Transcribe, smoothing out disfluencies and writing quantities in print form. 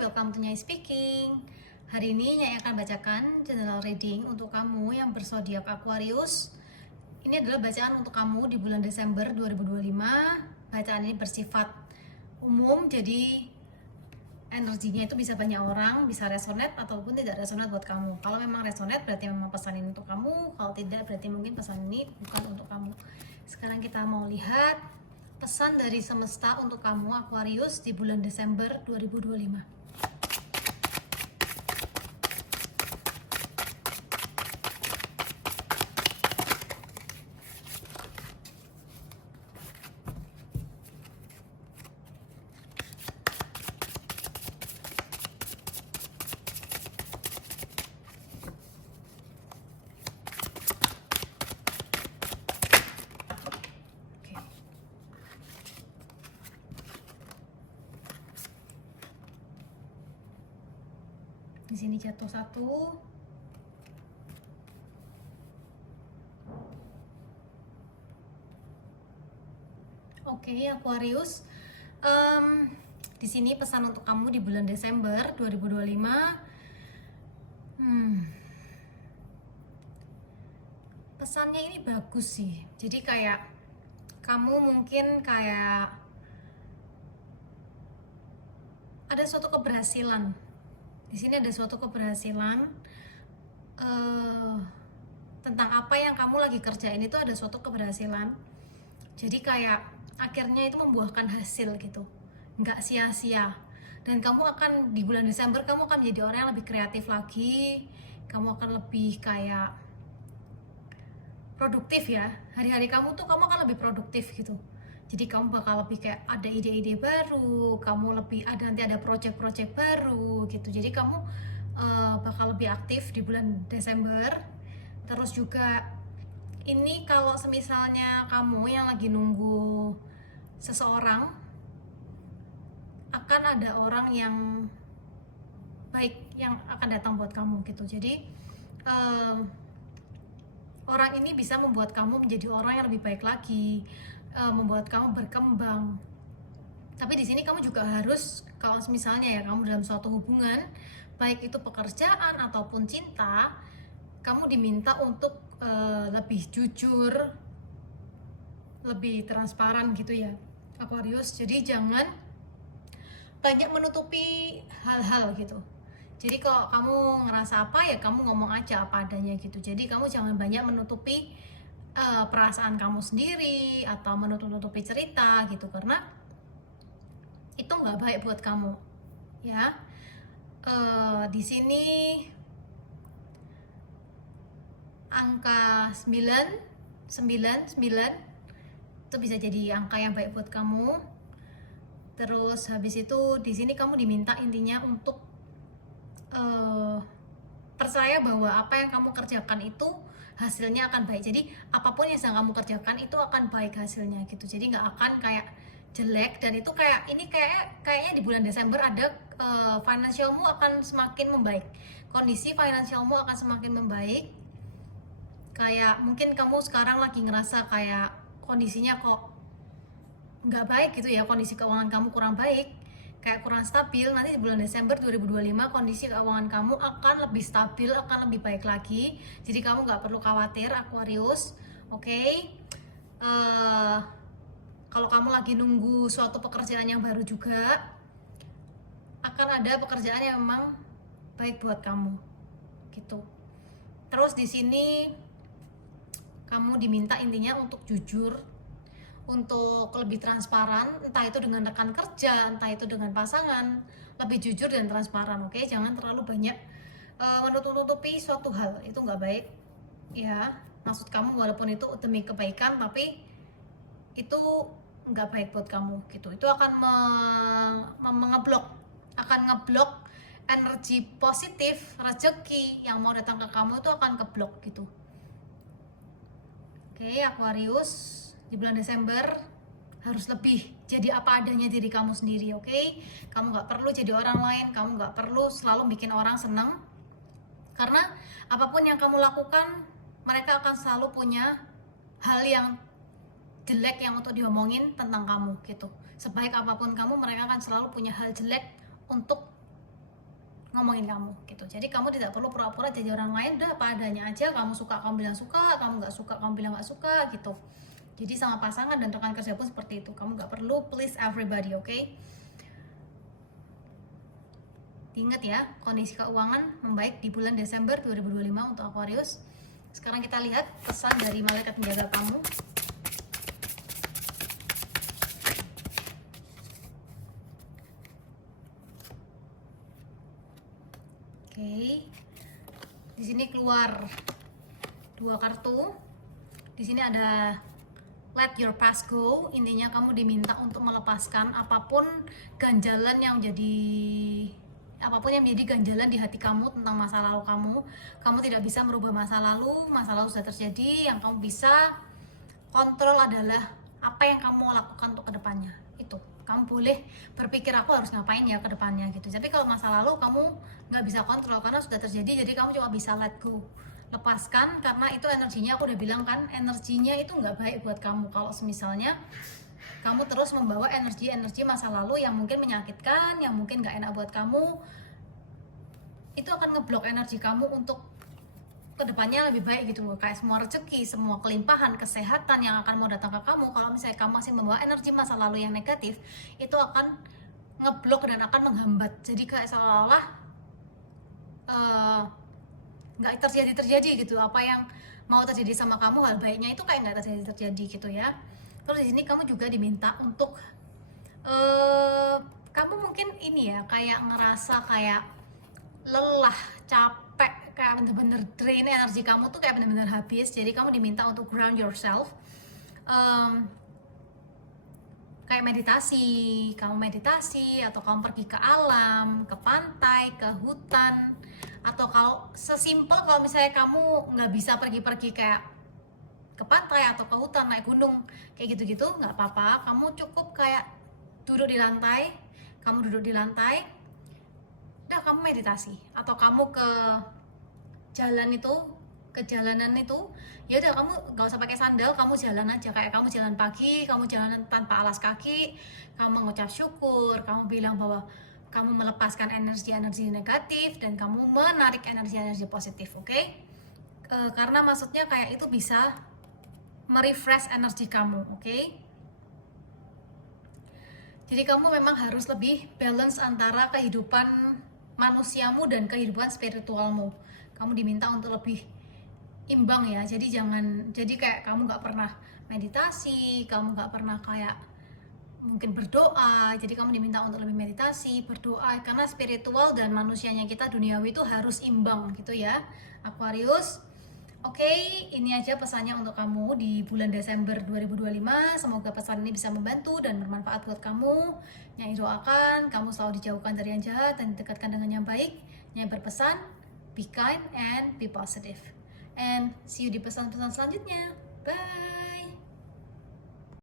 welcome to Nyai Speaking. Hari ini Nyai akan bacakan general reading untuk kamu yang berzodiak Aquarius. Ini adalah bacaan untuk kamu di bulan Desember 2025. Bacaan ini bersifat umum, jadi energinya itu bisa banyak orang, bisa resonate ataupun tidak resonate buat kamu. Kalau memang resonate berarti memang pesan ini untuk kamu, kalau tidak berarti mungkin pesan ini bukan untuk kamu. Sekarang kita mau lihat pesan dari semesta untuk kamu Aquarius di bulan Desember 2025. Di sini jatuh satu. Oke, Aquarius. Di sini pesan untuk kamu di bulan Desember 2025. Pesannya ini bagus sih. Jadi kayak kamu mungkin kayak ada suatu keberhasilan. Di sini ada suatu keberhasilan tentang apa yang kamu lagi kerjain, itu ada suatu keberhasilan. Jadi kayak akhirnya itu membuahkan hasil gitu, nggak sia-sia. Dan kamu akan di bulan Desember kamu akan menjadi orang yang lebih kreatif lagi. Kamu akan lebih kayak produktif ya. Hari-hari kamu tuh kamu akan lebih produktif gitu. Jadi kamu bakal lebih kayak ada ide-ide baru, kamu lebih nanti ada project-project baru gitu. Jadi kamu bakal lebih aktif di bulan Desember. Terus juga ini kalau semisalnya kamu yang lagi nunggu seseorang, akan ada orang yang baik yang akan datang buat kamu gitu. Jadi orang ini bisa membuat kamu menjadi orang yang lebih baik lagi, membuat kamu berkembang. Tapi di sini kamu juga harus, kalau misalnya ya kamu dalam suatu hubungan, baik itu pekerjaan ataupun cinta, kamu diminta untuk lebih jujur, lebih transparan gitu ya, Aquarius. Jadi jangan banyak menutupi hal-hal gitu. Jadi kalau kamu ngerasa apa ya kamu ngomong aja apa adanya gitu. Jadi kamu jangan banyak menutupi perasaan kamu sendiri atau menutupi cerita gitu, karena itu nggak baik buat kamu ya. Di sini angka 999 itu bisa jadi angka yang baik buat kamu. Terus habis itu di sini kamu diminta intinya untuk percaya bahwa apa yang kamu kerjakan itu hasilnya akan baik. Jadi apapun yang sedang kamu kerjakan itu akan baik hasilnya gitu. Jadi nggak akan kayak jelek. Dan itu kayak ini kayaknya di bulan Desember ada finansialmu akan semakin membaik. Kondisi finansialmu akan semakin membaik. Kayak mungkin kamu sekarang lagi ngerasa kayak kondisinya kok nggak baik gitu ya, kondisi keuangan kamu kurang baik, kayak kurang stabil. Nanti di bulan Desember 2025 kondisi keuangan kamu akan lebih stabil, akan lebih baik lagi. Jadi kamu nggak perlu khawatir Aquarius. Oke. Kalau kamu lagi nunggu suatu pekerjaan yang baru juga, akan ada pekerjaan yang memang baik buat kamu gitu. Terus di sini kamu diminta intinya untuk jujur, untuk lebih transparan, entah itu dengan rekan kerja, entah itu dengan pasangan, lebih jujur dan transparan. Oke, jangan terlalu banyak menutupi suatu hal, itu nggak baik ya. Maksud kamu walaupun itu demi kebaikan, tapi itu nggak baik buat kamu gitu. Itu akan ngeblok energi positif, rezeki yang mau datang ke kamu itu akan keblok gitu. Oke, Aquarius, di bulan Desember harus lebih jadi apa adanya diri kamu sendiri. Oke, kamu nggak perlu jadi orang lain, kamu nggak perlu selalu bikin orang senang, karena apapun yang kamu lakukan mereka akan selalu punya hal yang jelek yang untuk diomongin tentang kamu gitu. Sebaik apapun kamu, mereka akan selalu punya hal jelek untuk ngomongin kamu gitu. Jadi kamu tidak perlu pura-pura jadi orang lain, udah apa adanya aja. Kamu suka kamu bilang suka, kamu nggak suka kamu bilang nggak suka gitu. Jadi sama pasangan dan rekan kerja pun seperti itu. Kamu nggak perlu please everybody, oke? Ingat ya, kondisi keuangan membaik di bulan Desember 2025 untuk Aquarius. Sekarang kita lihat pesan dari malaikat penjaga kamu. Oke. Di sini keluar 2 kartu. Di sini ada let your past go. Intinya kamu diminta untuk melepaskan apapun ganjalan yang menjadi ganjalan di hati kamu tentang masa lalu kamu. Kamu tidak bisa merubah masa lalu sudah terjadi. Yang kamu bisa kontrol adalah apa yang kamu lakukan untuk kedepannya. Itu kamu boleh berpikir aku harus ngapain ya kedepannya gitu. Tapi kalau masa lalu kamu nggak bisa kontrol karena sudah terjadi, jadi kamu cuma bisa let go, lepaskan, karena itu energinya, aku udah bilang kan, energinya itu nggak baik buat kamu. Kalau misalnya kamu terus membawa energi masa lalu yang mungkin menyakitkan, yang mungkin nggak enak buat kamu, itu akan ngeblok energi kamu untuk kedepannya lebih baik gitu loh. Kayak semua rezeki, semua kelimpahan, kesehatan yang akan mau datang ke kamu, kalau misalnya kamu masih membawa energi masa lalu yang negatif, itu akan ngeblok dan akan menghambat. Jadi kayak seolah-olah nggak terjadi gitu. Apa yang mau terjadi sama kamu, hal baiknya itu kayak nggak terjadi gitu ya. Terus di sini kamu juga diminta untuk kamu mungkin ini ya, kayak ngerasa kayak lelah, capek, kayak bener-bener drain, energi kamu tuh kayak bener-bener habis. Jadi kamu diminta untuk ground yourself, kayak kamu meditasi atau kamu pergi ke alam, ke pantai, ke hutan, atau kalau sesimpel kalau misalnya kamu nggak bisa pergi-pergi kayak ke pantai atau ke hutan, naik gunung kayak gitu-gitu, nggak apa-apa. Kamu cukup kayak duduk di lantai, udah kamu meditasi, atau kamu ke jalanan itu, ya udah kamu gak usah pakai sandal, kamu jalan aja, kayak kamu jalan pagi, kamu jalan tanpa alas kaki, kamu mengucap syukur, kamu bilang bahwa kamu melepaskan energi-energi negatif dan kamu menarik energi-energi positif, oke? Karena maksudnya kayak itu bisa merefresh energi kamu, oke? Jadi kamu memang harus lebih balance antara kehidupan manusiamu dan kehidupan spiritualmu. Kamu diminta untuk lebih imbang ya. Jadi kayak kamu nggak pernah meditasi, kamu nggak pernah kayak mungkin berdoa. Jadi kamu diminta untuk lebih meditasi, berdoa, karena spiritual dan manusianya kita duniawi itu harus imbang gitu ya, Aquarius. Oke, ini aja pesannya untuk kamu di bulan Desember 2025. Semoga pesan ini bisa membantu dan bermanfaat buat kamu. Nyai doakan kamu selalu dijauhkan dari yang jahat dan didekatkan dengan yang baik. Nyai berpesan, be kind and be positive. And see you di pesan-pesan selanjutnya. Bye!